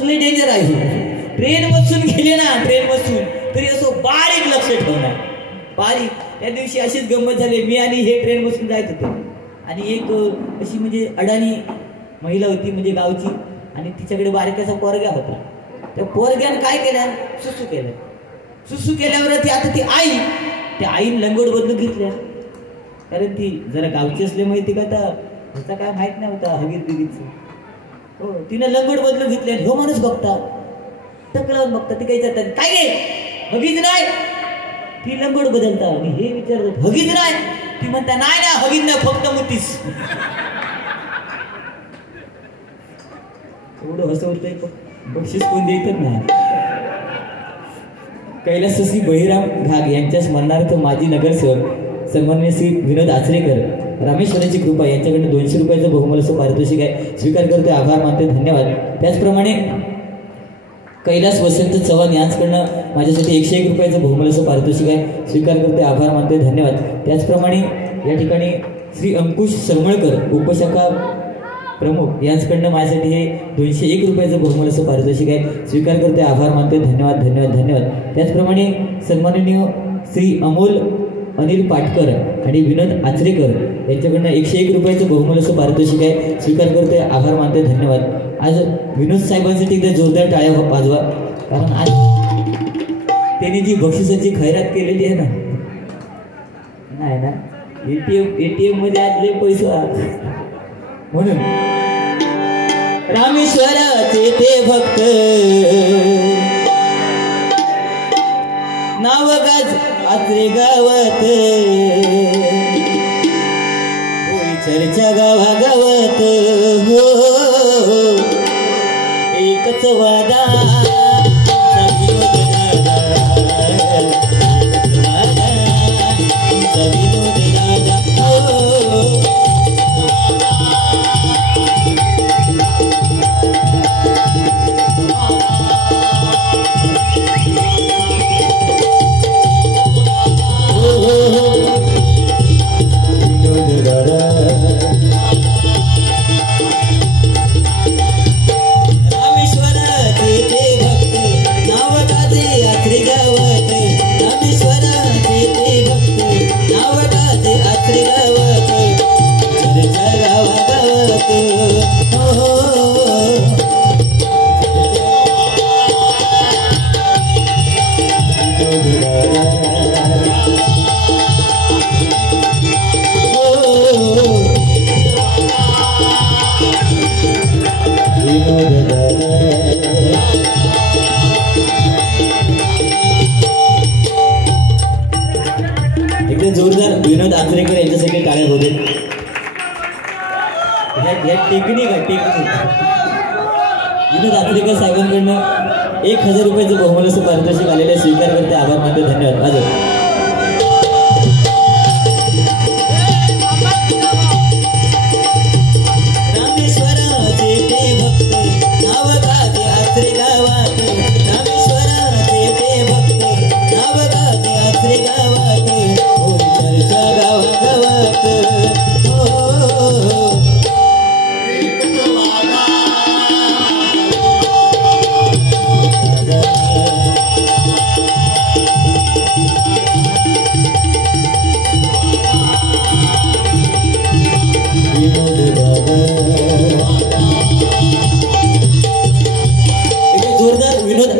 माणूस लय डेंजर आहे. ट्रेन बसून गेले ना, ट्रेन बसून तरी असं बारीक लक्ष ठेवणार, बारीक. त्या दिवशी अशीच गंमत झाली, मी आणि हे ट्रेन बसून जायत होतो आणि एक अशी म्हणजे अडाणी महिला होती म्हणजे गावची, आणि तिच्याकडे बारक्याचा पोरग्या होता. त्या पोरग्यानं काय केलं, सुसू केलं. सुसू केल्यावर ती आता ती आई, त्या आईने लंगोट बदलून घेतल्या, कारण ती जरा गावची असले माहिती का, तर ह्याचा काय माहित नव्हता हगीत बिगीतचं. हो, तिनं लंगोट बदलून घेतले. हो माणूस बघता, टक लावून बघता, ती काही जातात काय गे हगीज नाही, ती लंगोट बदलता आणि हे विचारतात हगीज नाही, ती म्हणता नाही ना हगीज नाही फक्त मुतीस. एवढं हसवतंय बक्षीस कोण देतात ना. कैलासवासी बहिराम घाग यांच्या स्मरणार्थ माजी नगरसेवक सन्माननीय श्री विनोद आचरेकर, रामेश्वराची कृपा यांच्याकडे 200 रुपयाचं बहुमूल्य पारितोषिक आहे, स्वीकार करतोय, आभार मानतोय, धन्यवाद. त्याचप्रमाणे कैलास वसंत चव्हाण यांच्याकडनं माझ्यासाठी 101 रुपयाचं बहुमूल्य पारितोषिक आहे, स्वीकार करतोय, आभार मानतोय, धन्यवाद. त्याचप्रमाणे या ठिकाणी श्री अंकुश सरमळकर उपशाखा प्रमुख यांच्याकडनं माझ्यासाठी हे 201 रुपयाचं बहुमूल्य पारितोषिक आहे, स्वीकार करतोय, आभार मानतोय, धन्यवाद धन्यवाद धन्यवाद. त्याचप्रमाणे सन्माननीय श्री अमोल अनिल पाटकर आणि विनोद आचरेकर यांच्याकडनं 101 रुपयाचं बहुमूल्य पारितोषिक आहे, स्वीकार करतोय, आभार मानतोय, धन्यवाद. आज विनोद साहेबांसाठी एकदा जोरदार टाळ्या वाजवा, कारण आज त्यांनी जी बक्षिसाची खैरात केलेली आहे ना, नाही ना एटीएम मध्ये आज लय पैसा, म्हणून रामेश्वराचे ते भक्त नाव गाज आचरे गावात, चर्चा गावागावात, हो एकच वादा जोरदार विनोद आचरेकर यांच्यासाठी टाळ्या होते. टेक्निक आहे, टेक्निक. विनोद आचरेकर साहेबांकडनं 1000 रुपयाचं बहुमूल्य पारितोषिक आलेले, स्वीकार करते, आभार मानते, धन्यवाद. माझं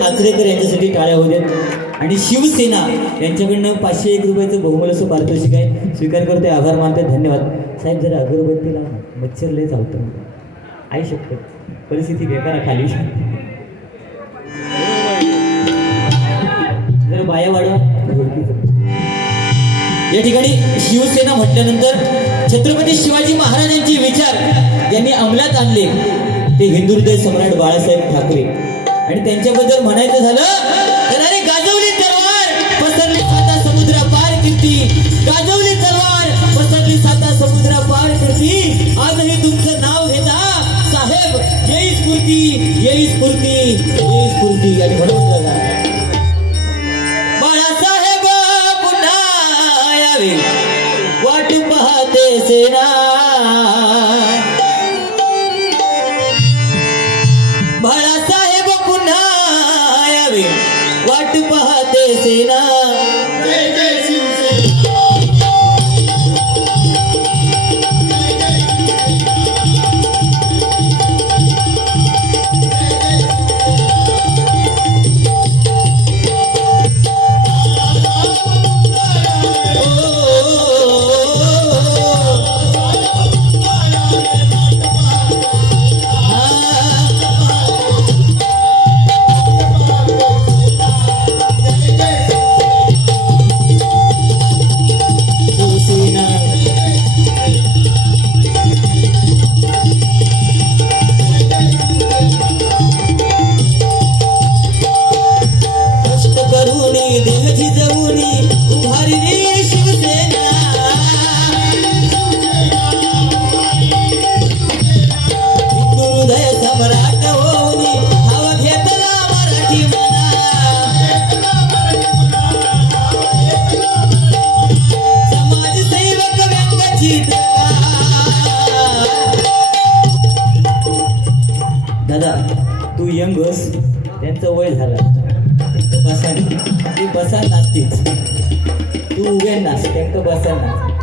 आचरेकर यांच्यासाठी टाळ्या होऊ देत. आणि शिवसेना यांच्याकडनं 501 रुपयाचं बहुमूल्य पारितोषिक आहे, स्वीकार करते, आभार मानते, धन्यवाद. साहेब जरा अगरबत्तीला मच्छर लय चावतं, आई शकतो परिस्थिती बेकार खाली, जरा बाया वाढवा. या ठिकाणी शिवसेना म्हटल्यानंतर छत्रपती शिवाजी महाराजांचे विचार यांनी अंमलात आणले ते हिंदू हृदय सम्राट बाळासाहेब ठाकरे, आणि त्यांच्याबद्दल म्हणायचं झालं तर अरे गाजवली तलवार पसरली साता समुद्र पार कीर्ती, गाजवली तलवार पसरली साता समुद्र पार कीर्ती, आजही तुमचं नाव घेता साहेब येई स्फूर्ती, येई स्फूर्ती, येई स्फूर्ती. आणि म्हणून बघा बाळासाहेब पुन्हा यावे वाट पाहते सेना, बाळासाहेब यंग होस त्यांचं वय झालं ते बसा नाचतीच तू उभ्या नाच त्यांचं बसा नाच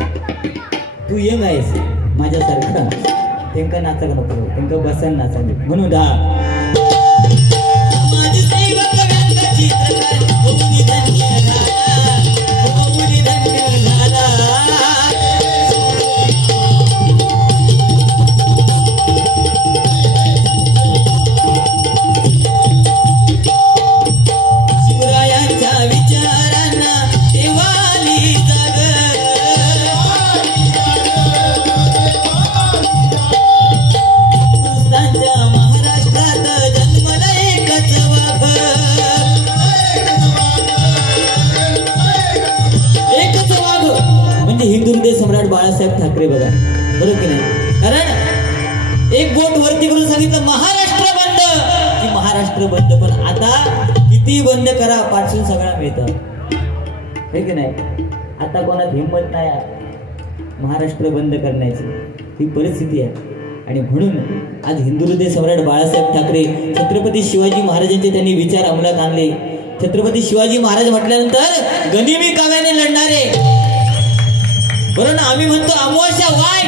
तू यंग आहेस माझ्यासारखं त्यांना नाचायला नको त्यांना बसा नाचा म्हणून हिंदू हृदय सम्राट बाळासाहेब ठाकरे बघा बरोबर की नाही कारण एक बोट वरती करून सांगितलं महाराष्ट्र बंद की महाराष्ट्र बंद पण आता किती बंद करा पाठवून सगळा मिळतं हे की नाही आता कोणात हिंमत नाही महाराष्ट्र बंद करण्याची ही परिस्थिती आहे आणि म्हणून आज हिंदू हृदय सम्राट बाळासाहेब ठाकरे छत्रपती शिवाजी महाराजांचे त्यांनी विचार अंमलात आणले छत्रपती शिवाजी महाराज म्हटल्यानंतर गनिमी काव्याने लढणारे बरोबर आम्ही म्हणतो अमावास्या वाय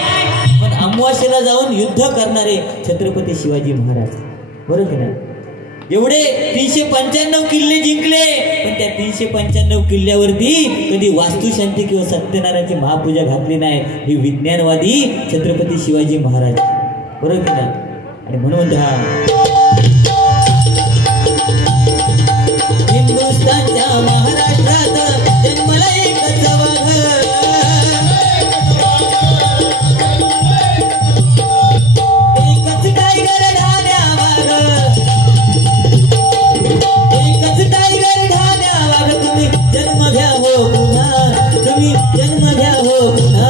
पण अमावास्येला जाऊन युद्ध करणारे छत्रपती शिवाजी महाराज बरोबर ना एवढे 395 किल्ले जिंकले पण त्या 395 किल्ल्यावरती कधी वास्तुशांती किंवा सत्यनारायणाची महापूजा घातली नाही ही विज्ञानवादी छत्रपती शिवाजी महाराज बरोबर ना आणि म्हणून हिंदुस्थानच्या महाराष्ट्रात जन्मला एकच वाघ जन्म घ्या हो पुन्हा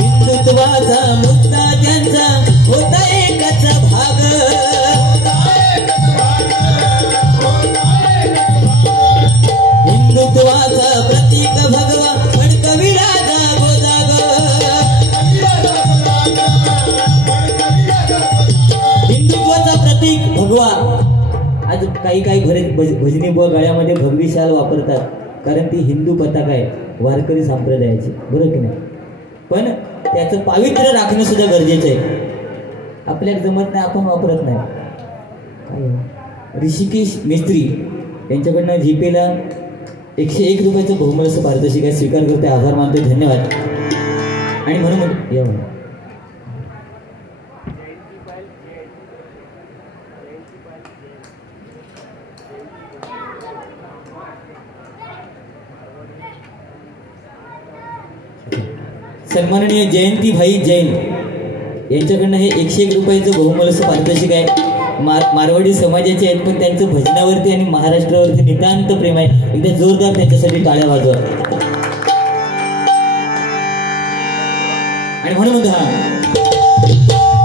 हिंदुत्वाचा मुद्दा त्यांचा होता एकच भाग हिंदुत्वाचा प्रतीक भगवा हिंदुत्वाचा प्रतीक भगवा आज काही भजनी बुवा गळ्यामध्ये भगवी शाल वापरतात कारण ती हिंदू पताका आहे वारकरी संप्रदायाची बरोबर की नाही पण त्याचं पावित्र्य राखणं सुद्धा गरजेचं आहे आपल्याला जमत नाही आपण वापरत नाही ऋषिकेश मिस्त्री यांच्याकडनं जीपेला 101 रुपयाचं बहुमूल्य पारितोषिक आहे स्वीकार करते आभार मानतोय धन्यवाद आणि म्हणून या सन्माननीय जयंती भाई जैन यांच्याकडनं हे 101 रुपयाचं बहुमूल्य पारितोषिक आहे मारवाडी समाजाचे आहेत पण त्यांचं भजनावरती आणि महाराष्ट्रावरती नितांत प्रेम आहे एकदा जोरदार त्यांच्यासाठी टाळ्या वाजवा आणि म्हणून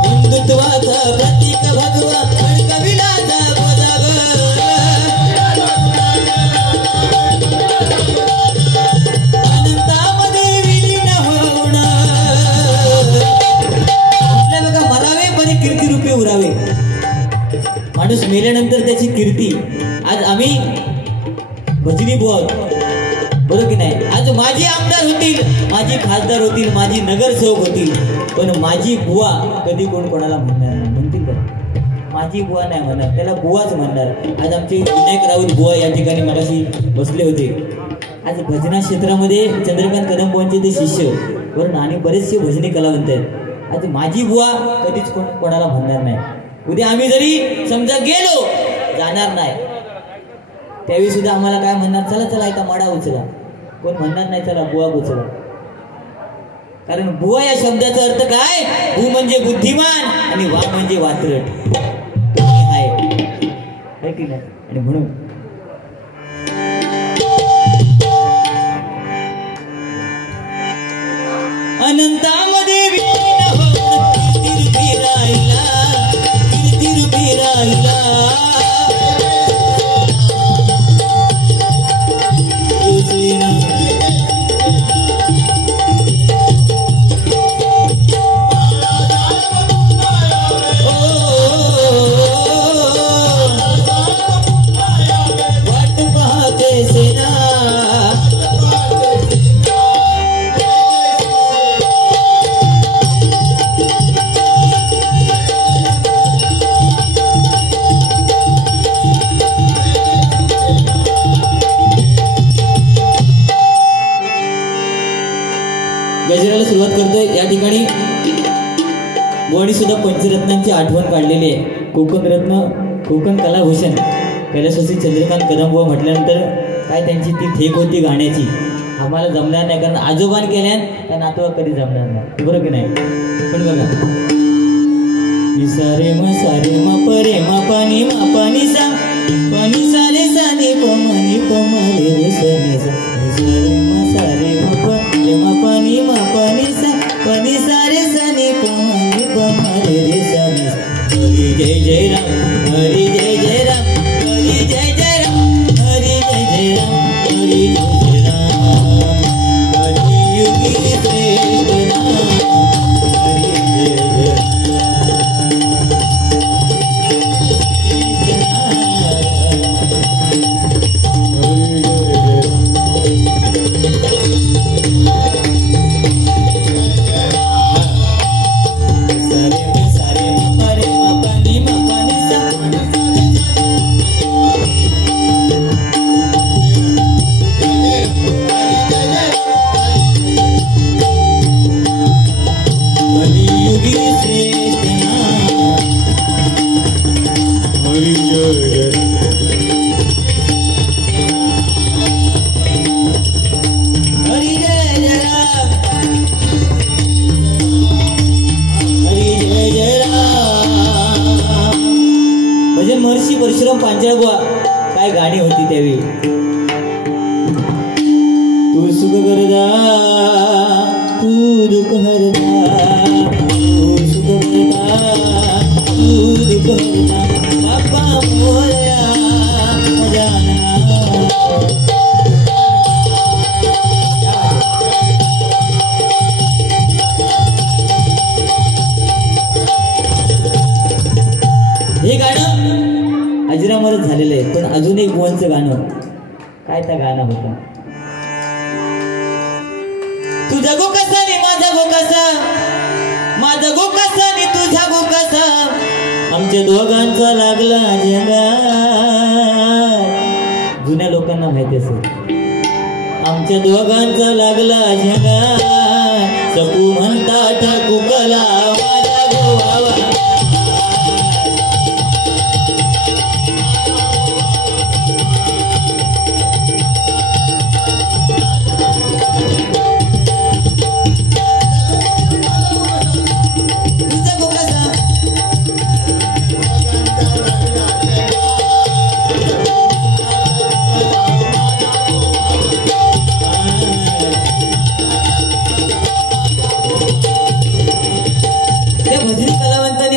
हिंदुत्वाचा प्रतीक भगवा अनंतामध्ये विलीन होऊन आपल्या बघा मरावे पण कीर्ती रूपी उरावे माणूस मेल्यानंतर त्याची कीर्ती आज आम्ही भजनी बुवा बरोबर की नाही आज माझी आमदार होतील माझी खासदार होतील माझी नगरसेवक होतील पण माझी बुवा कधी कोण कोणाला म्हणणार नाही म्हणतील का माझी बुवा नाही म्हणणार त्याला बुवाच म्हणणार आज आमचे विनायक राऊत बुवा या ठिकाणी मगाशी बसले होते आज भजना क्षेत्रामध्ये चंद्रकांत कदम बुवांचे ते शिष्य बरोबर आणि बरेचसे भजनी कलावंत आहेत आज माझी बुवा कधीच कोण कोणाला म्हणणार नाही उद्या आम्ही जरी समजा गेलो जाणार नाही त्यावेळी सुद्धा आम्हाला काय म्हणणार चला चला इथं माडा उचला कोण म्हणणार नाही चला बुवा उचला कारण बुवा या शब्दाचा अर्थ काय भू म्हणजे बुद्धिमान आणि वा म्हणजे वात्रट आहे की नाही आणि म्हणून अनंतामध्ये कीर्ती राहिला गजराला सुरुवात करतोय। या ठिकाणी बोणी सुद्धा पंचरत्नांची आठवण काढलेली आहे। कोकण रत्न, कोकण कलाभूषण कैलासवासी चंद्रकांत कदम व म्हटल्यानंतर काय त्यांची ती ठेक होती गाण्याची, आम्हाला जमणार नाही कारण आजोबान केल्यान त्या नातवा कधी जमणार नाही, बरोबर की नाही? पण बघा, सारे म परे मा पानी सा पानी सारे साने पमानी पमारे रे सने सा सारे म परे मा पानी सा पानी सारे साने पमानी पमारे रे सने हरि जय जय राम, हरि जय जय राम, हरि जय जय राम, हरि जय जय राम, हरि जय जय राम, हरि युगी श्रेष्ठ नाम, हरि जय जय राम। महर्षी परशुराम पांचाळबुवा काय गाणी होती त्यावेळी। तू सुख करदा, तू दुःख हरदा, तू सुख करदा, तू दुःख हरदा, बाप्पा मोरया गजानना। हे गाणं अजरामरच झालेलं आहे, पण अजून एक बुवांचं गाणं, काय त्या गाणं होतं, तुझा गो कसा रे माझा गो कसा, माझा गो कसा रे तुझा गो कसा, आमच्या दोघांचा लागला जगा। जुन्या लोकांना माहिती असेल, आमच्या दोघांचा लागला जगा, सपू म्हणतात कुकला माझा गो बाबा।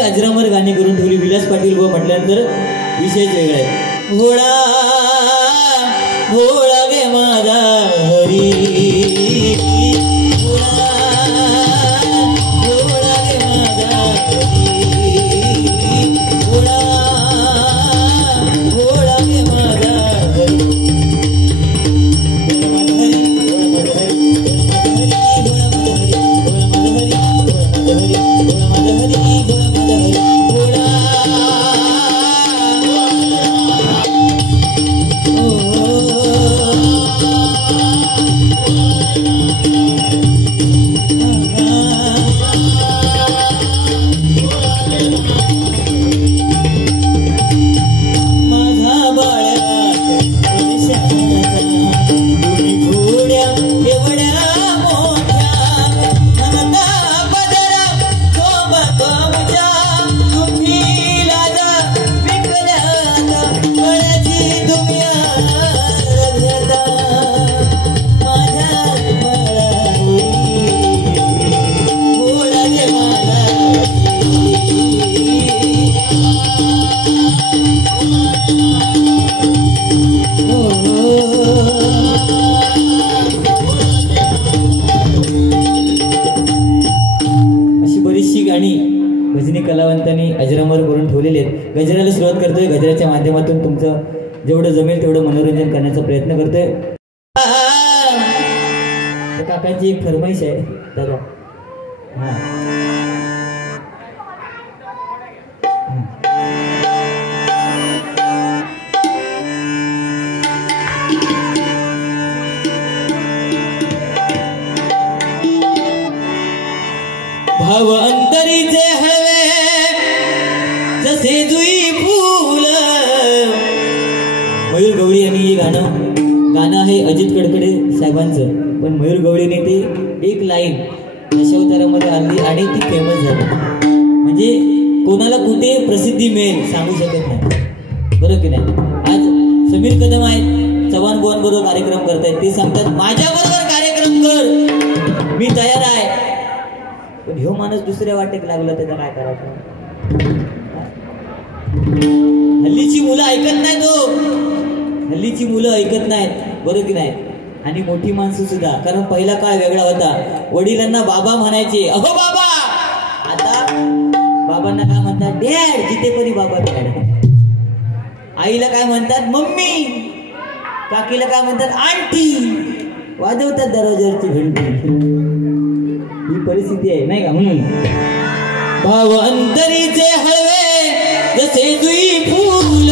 अजरामर गाणी करून ठेवली। विलास पाटील व म्हटल्यानंतर विषयच वेगळा आहे। भोळा भोळा गे माझा हरी, भोळा भोळा गे माझा हरी, भोळा भोळा गे माझा हरी, भजनी कलावंतांनी अजरामर करून ठेवलेले आहेत। गजराला सुरुवात करतोय, गजराच्या माध्यमातून तुमचं जेवढं जमेल तेवढं मनोरंजन करण्याचा प्रयत्न करतोय। काकांची एक फरमाईश आहे दादा, भाव अंतरीचे हळवे जसे जुई फूल. मयूर गवळी यांनी हे गाणं आहे अजित कडकडे साहेबांचं, पण मयूर गवळीने ते एक लाईन दशावतारामध्ये आणली आणि ती फेमस झाली. म्हणजे कोणाला कुठे प्रसिद्धी मिळेल सांगू शकत नाही, बरोबर की नाही. आज समीर कदम आहेत, चव्हाण बुवांबरोबर कार्यक्रम करतायत, ते सांगतात माझ्या बरोबर कार्यक्रम कर, मी तयार आहे. पण ह्यो माणूस दुसऱ्या वाटेक लागला, त्याचा काय करायचं. हल्लीची मुलं ऐकत नाहीत हो, हल्लीची मुलं ऐकत नाहीत, बरोबर की नाही. आणि मोठी माणसं सुद्धा, कारण पहिला काळ वेगळा होता. वडिलांना बाबा म्हणायचे, अहो बाबा. आता बाबांना काय म्हणतात, डॅड. जिथे बाबा डॅड. आईला काय म्हणतात, मम्मी. काकीला काय म्हणतात, आंटी. वाजवतात दरवाजावरची घंटी. ही परिस्थिती आहे नाही का. म्हणून भाव अंतरीचे हळवे जसे जुई फूल,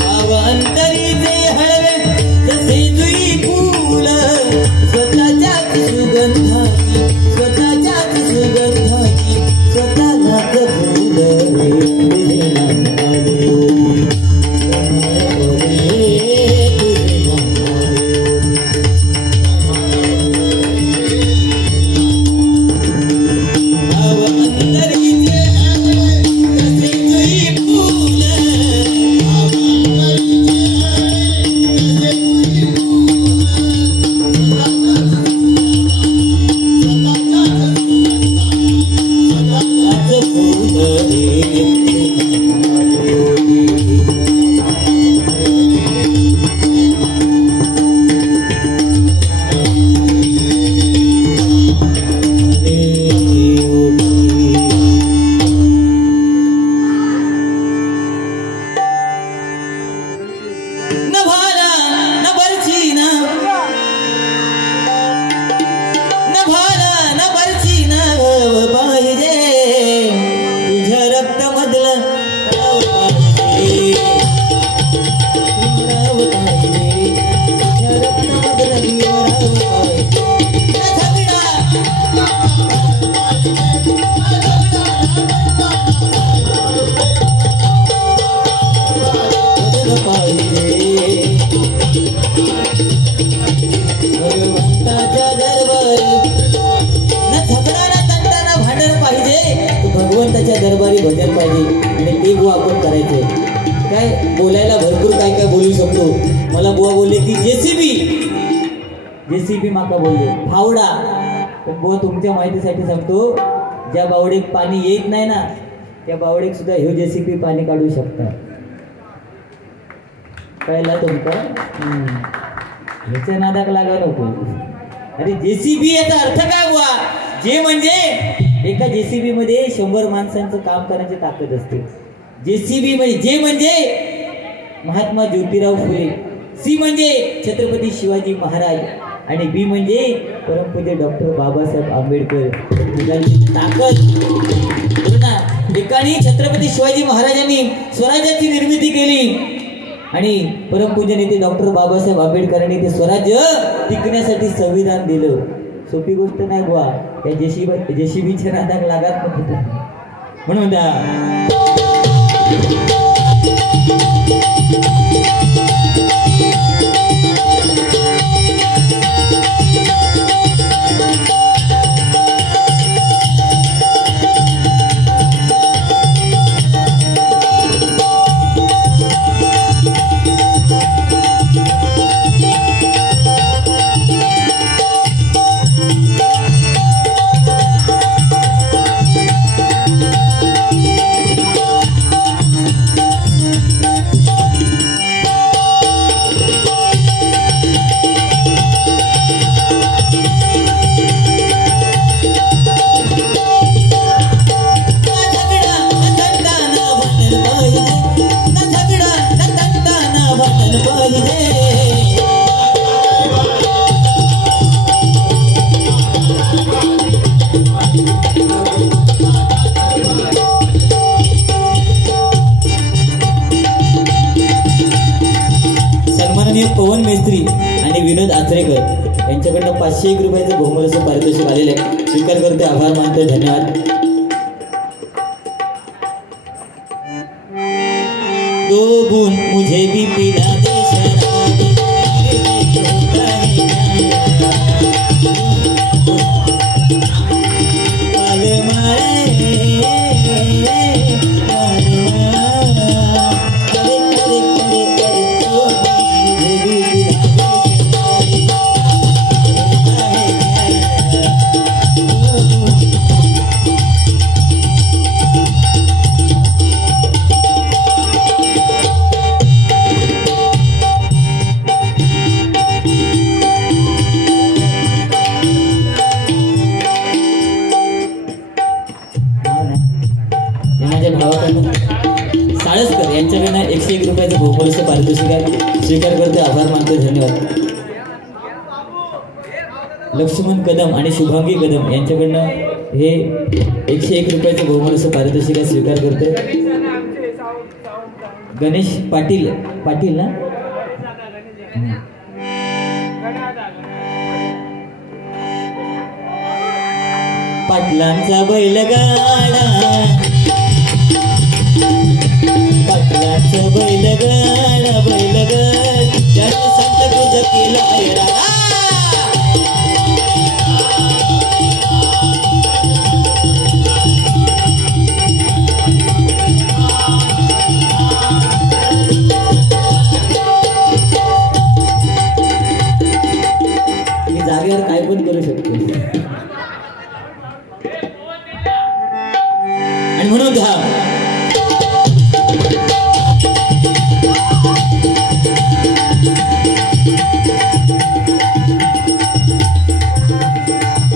भाव अंतरीचे हळवे जसे जुई फूल. स्वतःच्याच सुगंधाची, स्वतःच्याच सुगंधाची, स्वतःलाच फुलले तुझे नाम आले. भगवंताच्या दरबारी भजन पाहिजे आणि ते बुवा आपण करायचे. काय बोलायला भरपूर काय काय बोलू शकतो. मला बुवा बोलले की जेसीबी माका बोलले फावडा. पण बुवा तुमच्या माहितीसाठी सांगतो, ज्या बावडेक पाणी येत नाही ना, त्या बावडेक सुद्धा ह्यो जेसीबी पाणी काढू शकतात. कळला तुमका. ह्याच्या नादाक लागा नको. अरे जेसीबी याचा अर्थ काय बुवा. जे म्हणजे एका जेसीबी मध्ये 100 माणसांचं काम करण्याची ताकद असते. जेसीबी म्हणजे जे म्हणजे महात्मा ज्योतिराव फुले, सी म्हणजे छत्रपती शिवाजी महाराज आणि बी म्हणजे परमपूज्य डॉक्टर बाबासाहेब आंबेडकर. ताकद ना. एकाने छत्रपती शिवाजी महाराजांनी स्वराज्याची निर्मिती केली आणि परमपूज्य नेते डॉक्टर बाबासाहेब आंबेडकरांनी ते स्वराज्य टिकण्यासाठी संविधान दिलं. सोपी गोष्ट नाही बुवा. त्या जेसीबीच्या नादाक लागात म्हणून 501 रुपयाचं बहुमूल्य असं पारितोषिक आलेलं आहे. स्वीकार करते, आभार मानते, धन्यवाद. दो बूंद मुझे भी पिला दे शराब, साळसकर यांच्याकडनं 101 रुपयाचं बहुमूल्य असं पारितोषिक आहे. स्वीकार करते, आभार मानते, धन्यवाद. लक्ष्मण कदम आणि शुभांगी कदम यांच्याकडनं हे 101 रुपयाचं बहुमूल्य असं पारितोषिक आहे. स्वीकार करते. गणेश पाटील ना पाटलांचा बैलगाडा, पाटलांचा बैलगाडा, बैलगाड त्याने संत तुझ केला राडा. मी जागेवर काय पण करू शकतो आणि म्हणून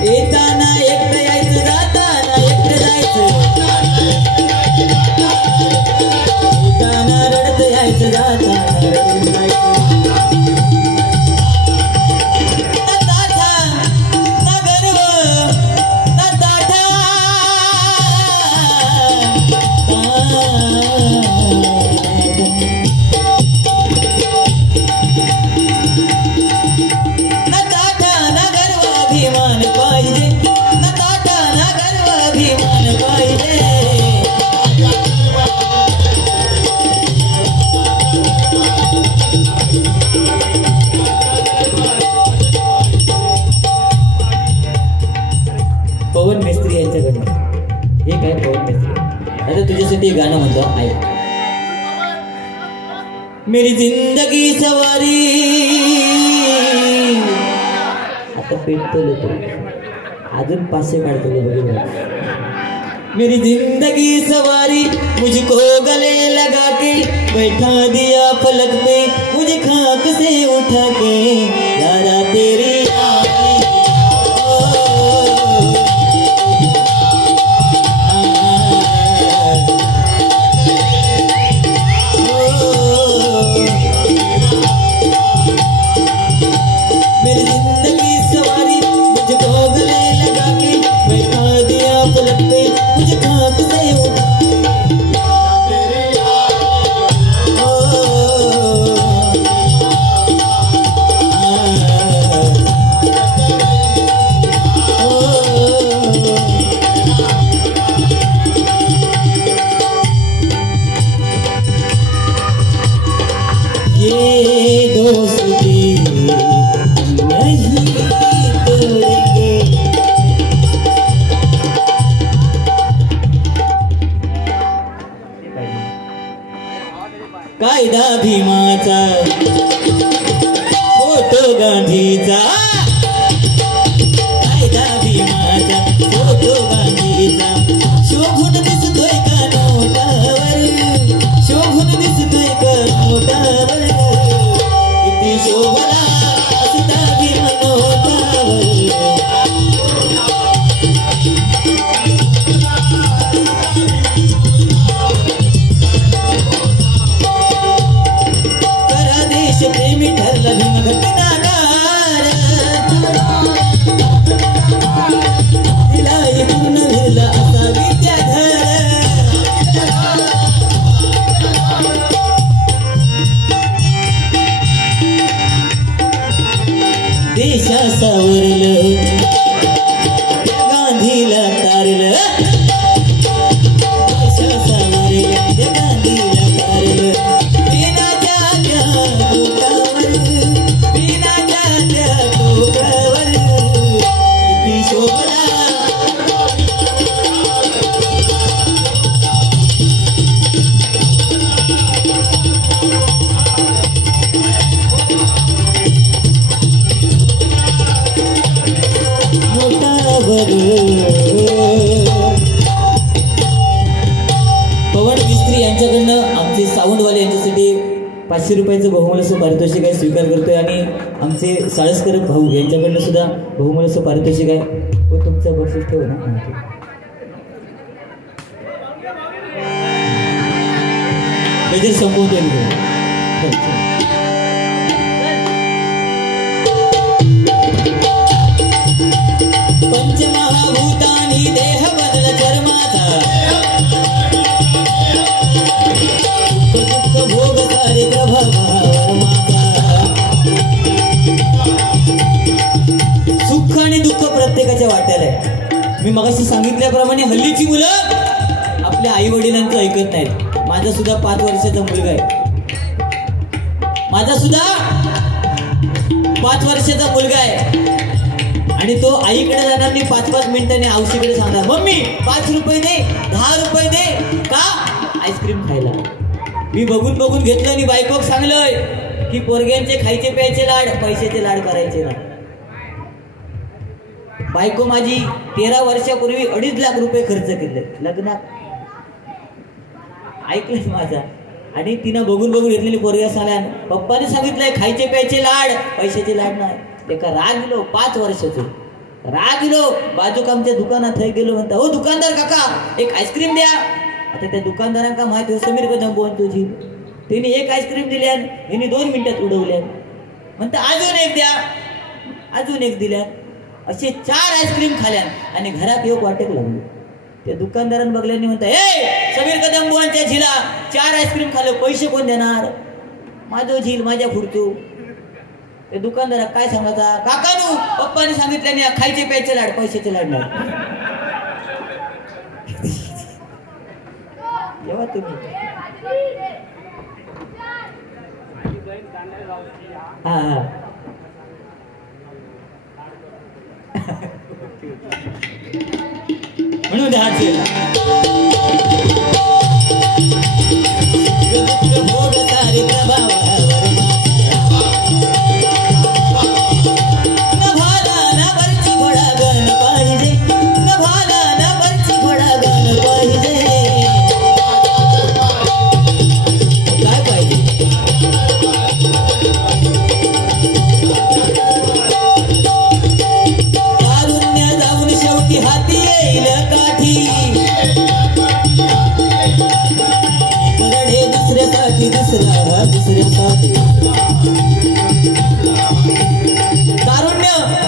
येताना एकटं यायचं, जाताना एकटं जायचं, येताना रडत यायचं, जाताना रडून जायचं. पवन मेस्त्री यांच्याकडनं हे काय पवन मेस्त्री आता तुझ्यासाठी गाणं म्हणतो, ऐक. मेरी जिंदगी सवारी, आता पेटतो अजून 500 काढतो बघून. मेरी जिंदगी सवारी मुझको गले लगा के बैठा दिया फलक पे, मुझे खाक से उठा के यारा तेरी कायदा भीमाचा, फोटो गांधीचा, कायदा भीमाचा, फोटो गांधीचा, शोभून दिसतोय का नोटावर, शोभून दिसतोय का नोटावर, किती शोभला असता भीम नोटावर. प्रेमी ठरला भीम घटनागार, तिला पूर्ण पवन मिस्त्री यांच्याकडनं आमचे साऊंडवाले यांच्यासाठी 500 रुपयाचं बहुमूल्य पारितोषिक आहे स्वीकार करतोय आणि आमचे साळसकर भाऊ यांच्याकडनं सुद्धा बहुमूल्य पारितोषिक आहे. व तुमचं बक्षीस ठेवू ना. गजर संपवतोय. पंचमहाभूतानी देह बदल कर्माचा दुःख भोग सारे प्रभावाचा. सुख आणि दुःख प्रत्येकाच्या वाट्याला आहे. मी मगाशी सांगितल्याप्रमाणे हल्लीची मुलं आपल्या आई वडिलांचं ऐकत नाहीत. माझा सुद्धा 5 वर्षाचा मुलगा आहे. माझा सुद्धा 5 वर्षाचा मुलगा आहे आणि तो आईकडे जाणार नाही. 5-5 मिनिटांनी औशीकडे सांगणार मम्मी 5 रुपये दे 10 रुपये दे का आईस्क्रीम खायला. मी बघून बघून घेतलं आणि बायकोक सांगलंय की पोरग्यांचे खायचे प्यायचे लाड पैशाचे लाड करायचे ना. बायको माझी 13 वर्षापूर्वी 2.5 लाख रुपये खर्च केले लग्नात. ऐकलंय माझा. आणि तिनं बघून बघून घेतलेली पोरग्या सांगल्या पप्पाने सांगितलंय खायचे प्यायचे लाड पैशाचे लाड नाही. ते का रागलो 5 वर्षाचं रागलो. बाजूक आमच्या दुकानात गेलो म्हणता हो दुकानदार काका एक आईस्क्रीम द्या. आता त्या दुकानदारांका माहिती हो समीर कदम बोन तुझी तिने एक आईस्क्रीम दिल्या हिने 2 मिनिटात उडवल्या. म्हणता अजून एक द्या अजून एक दिल्या. असे 4 आईस्क्रीम खाल्या आणि घरात येऊ वाटेक लागलो. त्या दुकानदारांनी बघल्याने म्हणता ए समीर कदम बोनच्या झिला 4 आईस्क्रीम खाल्लं पैसे कोण देणार. माझं झील माझ्या खुर्चू. ते दुकानदारा काय सांगायचा काकानू पप्पाने सांगितल्याने खायचे प्यायचे लाड पैशाचे लाड नाही. जेव्हा तुम्ही हा हा म्हणून द्यायचे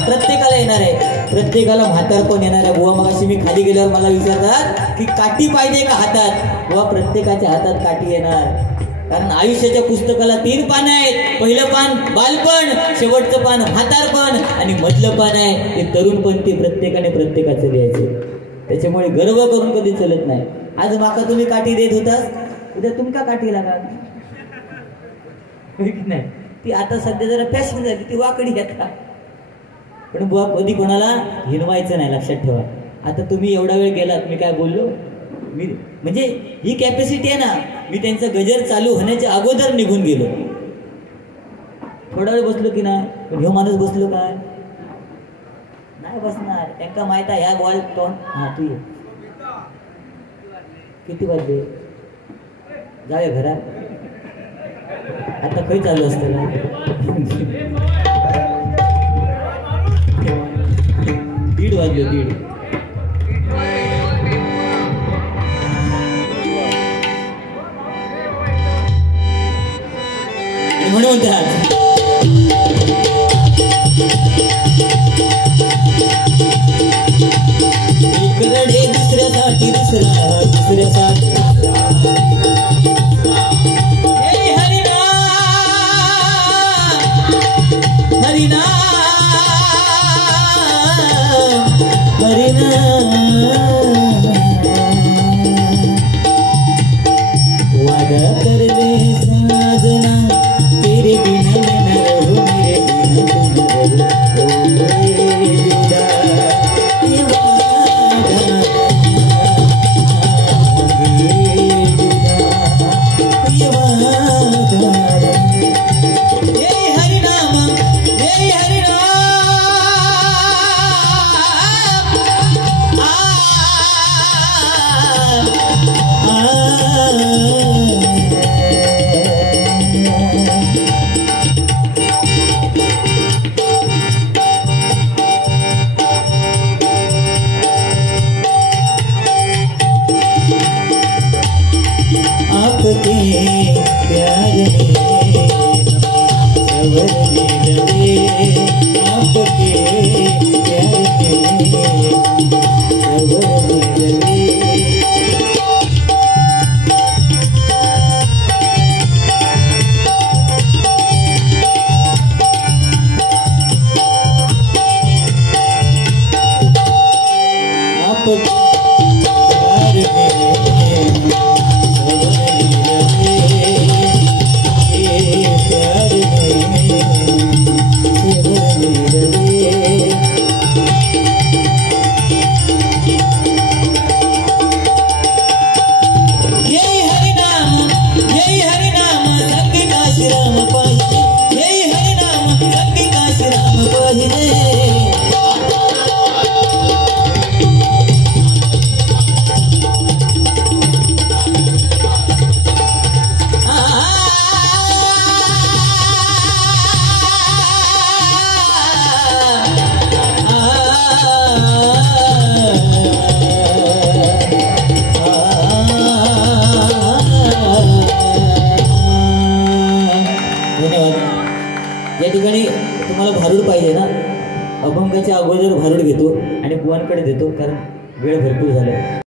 प्रत्येकाला येणार आहे. प्रत्येकाला म्हातारपण येणार आहे. बुवा मगाशी मी खाली गेल्यावर मला विचारतात की काठी पाहिजे का हातात. बुवा प्रत्येकाच्या हातात काठी येणार. कारण आयुष्याच्या पुस्तकाला 3 पानं आहेत. पहिलं पान बालपण शेवटचं पान म्हातारपण आणि मधलं पान आहे ते तरुणपण. ते प्रत्येकाने प्रत्येकाचं लिहायचं. त्याच्यामुळे गर्व करून कधी चलत नाही. आज माका तुम्ही काठी देत होतास उद्या तुमका काठी लागा नाही. ती आता सध्या जरा फॅशन झाली ती वाकडी घेता. पण बुवा कधी कोणाला हिनवायचं नाही लक्षात ठेवा. आता तुम्ही एवढा वेळ गेलात मी काय बोललो मी म्हणजे ही कॅपॅसिटी आहे ना. मी त्यांचं गजर चालू होण्याच्या अगोदर निघून गेलो. थोडा वेळ बसलो की नाही ह्यो माणूस बसलो काय नाही बसणार. त्यांना माहित आहे ह्या बॉल तोंड हा तू ये किती वाजले जाऊया घरात. आता काही चालू असतं ना 1:30 वाजले 1:30. म्हणून इकडे दुसऱ्यासाठी दुसऱ्यासाठी वादा कर ले साजना तेरे बिना मैं न रहूं मेरे बिना तुम जुदा. ये वादा ये वादा ये हरिनाम ये हरिनाम प्यार आपके प्यार या ठिकाणी तुम्हाला भारूड पाहिजे ना, अभंगाच्या अगोदर भारूड घेतो आणि बुवांकडे देतो कारण वेळ भरपूर झाला.